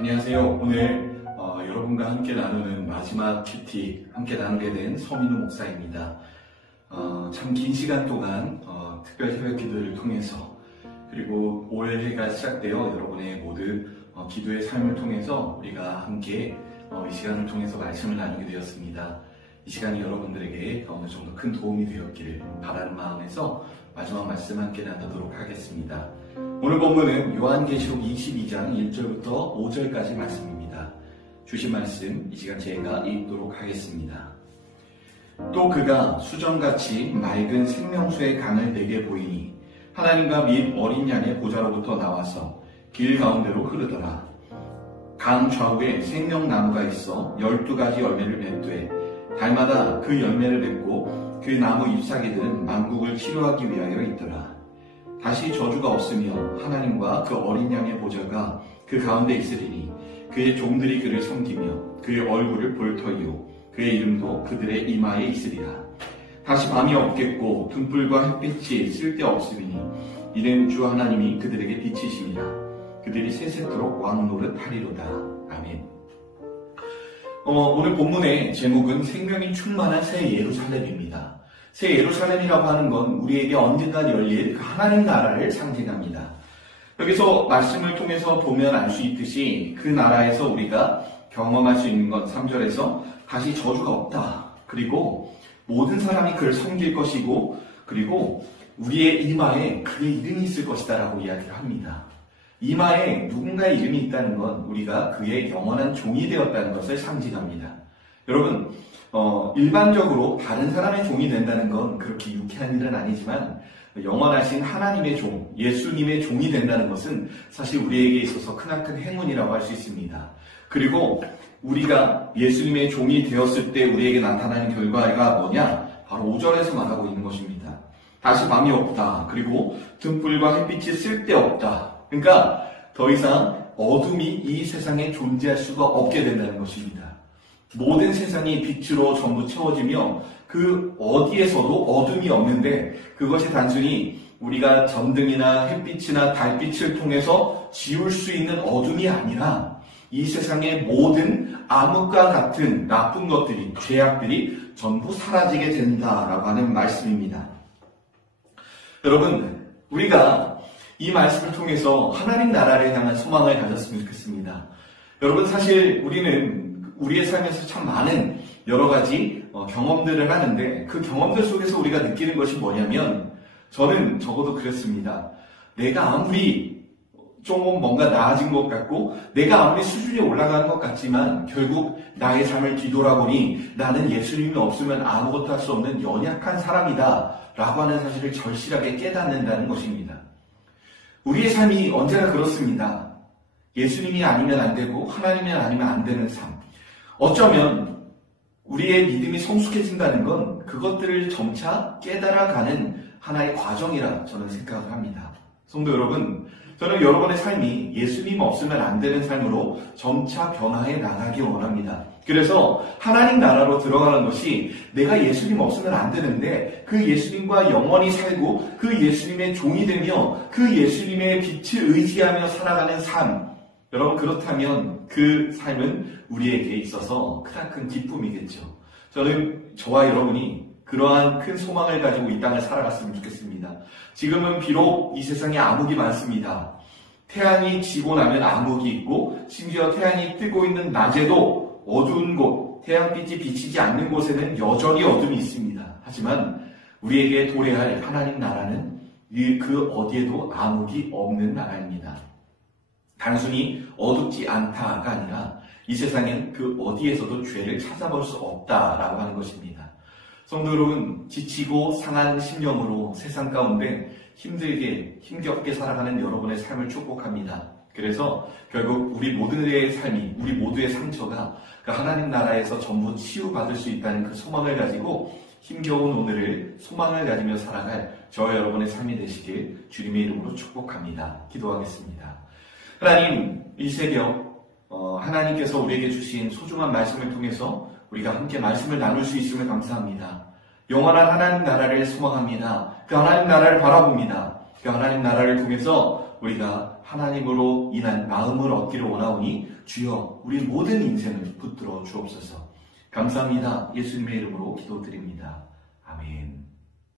안녕하세요. 오늘 여러분과 함께 나누는 마지막 큐티 함께 나누게 된 서민우 목사입니다. 참 긴 시간 동안 특별 새벽 기도를 통해서 그리고 올해가 시작되어 여러분의 모두 기도의 삶을 통해서 우리가 함께 이 시간을 통해서 말씀을 나누게 되었습니다. 이 시간이 여러분들에게 어느 정도 큰 도움이 되었기를 바라는 마음에서 마지막 말씀 함께 나누도록 하겠습니다. 오늘 본문은 요한계시록 22장 1절부터 5절까지 말씀입니다. 주신 말씀 이 시간 제가 읽도록 하겠습니다. 또 그가 수정같이 맑은 생명수의 강을 내게 보이니 하나님과 및 어린 양의 보좌로부터 나와서 길 가운데로 흐르더라. 강 좌우에 생명나무가 있어 12가지 열매를 맺되 달마다 그 열매를 맺고 그 나무 잎사귀들은 만국을 치료하기 위하여 있더라. 다시 저주가 없으며 하나님과 그 어린 양의 보좌가 그 가운데 있으리니 그의 종들이 그를 섬기며 그의 얼굴을 볼 터이요 그의 이름도 그들의 이마에 있으리라. 다시 밤이 없겠고 등불과 햇빛이 쓸데없으리니 이는 주 하나님이 그들에게 빛이시니라. 그들이 세세토록 왕노릇 하리로다. 아멘. 오늘 본문의 제목은 생명이 충만한 새 예루살렘입니다. 새 예루살렘이라고 하는 건 우리에게 언젠가 열릴 그 하나님 나라를 상징합니다. 여기서 말씀을 통해서 보면 알 수 있듯이 그 나라에서 우리가 경험할 수 있는 건 3절에서 다시 저주가 없다. 그리고 모든 사람이 그를 섬길 것이고 그리고 우리의 이마에 그의 이름이 있을 것이다 라고 이야기를 합니다. 이마에 누군가의 이름이 있다는 건 우리가 그의 영원한 종이 되었다는 것을 상징합니다. 여러분 일반적으로 다른 사람의 종이 된다는 건 그렇게 유쾌한 일은 아니지만 영원하신 하나님의 종, 예수님의 종이 된다는 것은 사실 우리에게 있어서 크나큰 행운이라고 할 수 있습니다. 그리고 우리가 예수님의 종이 되었을 때 우리에게 나타나는 결과가 뭐냐? 바로 5절에서 말하고 있는 것입니다. 다시 밤이 없다. 그리고 등불과 햇빛이 쓸데없다. 그러니까 더 이상 어둠이 이 세상에 존재할 수가 없게 된다는 것입니다. 모든 세상이 빛으로 전부 채워지며 그 어디에서도 어둠이 없는데 그것이 단순히 우리가 전등이나 햇빛이나 달빛을 통해서 지울 수 있는 어둠이 아니라 이 세상의 모든 암흑과 같은 나쁜 것들이, 죄악들이 전부 사라지게 된다라고 하는 말씀입니다. 여러분, 우리가 이 말씀을 통해서 하나님 나라를 향한 소망을 가졌으면 좋겠습니다. 여러분, 사실 우리는 우리의 삶에서 참 많은 여러 가지 경험들을 하는데 그 경험들 속에서 우리가 느끼는 것이 뭐냐면 저는 적어도 그랬습니다. 내가 아무리 조금 뭔가 나아진 것 같고 내가 아무리 수준이 올라가는 것 같지만 결국 나의 삶을 뒤돌아보니 나는 예수님이 없으면 아무것도 할 수 없는 연약한 사람이다 라고 하는 사실을 절실하게 깨닫는다는 것입니다. 우리의 삶이 언제나 그렇습니다. 예수님이 아니면 안 되고 하나님이 아니면 안 되는 삶. 어쩌면 우리의 믿음이 성숙해진다는 건 그것들을 점차 깨달아가는 하나의 과정이라 저는 생각을 합니다. 성도 여러분, 저는 여러분의 삶이 예수님 없으면 안 되는 삶으로 점차 변화해 나가길 원합니다. 그래서 하나님 나라로 들어가는 것이 내가 예수님 없으면 안 되는데 그 예수님과 영원히 살고 그 예수님의 종이 되며 그 예수님의 빛을 의지하며 살아가는 삶. 여러분, 그렇다면 그 삶은 우리에게 있어서 크나큰 기쁨이겠죠. 저는 저와 여러분이 그러한 큰 소망을 가지고 이 땅을 살아갔으면 좋겠습니다. 지금은 비록 이 세상에 암흑이 많습니다. 태양이 지고 나면 암흑이 있고 심지어 태양이 뜨고 있는 낮에도 어두운 곳, 태양빛이 비치지 않는 곳에는 여전히 어둠이 있습니다. 하지만 우리에게 도래할 하나님 나라는 그 어디에도 암흑이 없는 나라입니다. 단순히 어둡지 않다가 아니라 이 세상엔 그 어디에서도 죄를 찾아볼 수 없다라고 하는 것입니다. 성도 여러분, 지치고 상한 심령으로 세상 가운데 힘들게 힘겹게 살아가는 여러분의 삶을 축복합니다. 그래서 결국 우리 모두의 삶이, 우리 모두의 상처가 그 하나님 나라에서 전부 치유받을 수 있다는 그 소망을 가지고 힘겨운 오늘을 소망을 가지며 살아갈 저와 여러분의 삶이 되시길 주님의 이름으로 축복합니다. 기도하겠습니다. 하나님, 이 새벽 하나님께서 우리에게 주신 소중한 말씀을 통해서 우리가 함께 말씀을 나눌 수 있음을 감사합니다. 영원한 하나님 나라를 소망합니다. 그 하나님 나라를 바라봅니다. 그 하나님 나라를 통해서 우리가 하나님으로 인한 마음을 얻기를 원하오니 주여 우리 모든 인생을 붙들어 주옵소서. 감사합니다. 예수님의 이름으로 기도드립니다. 아멘.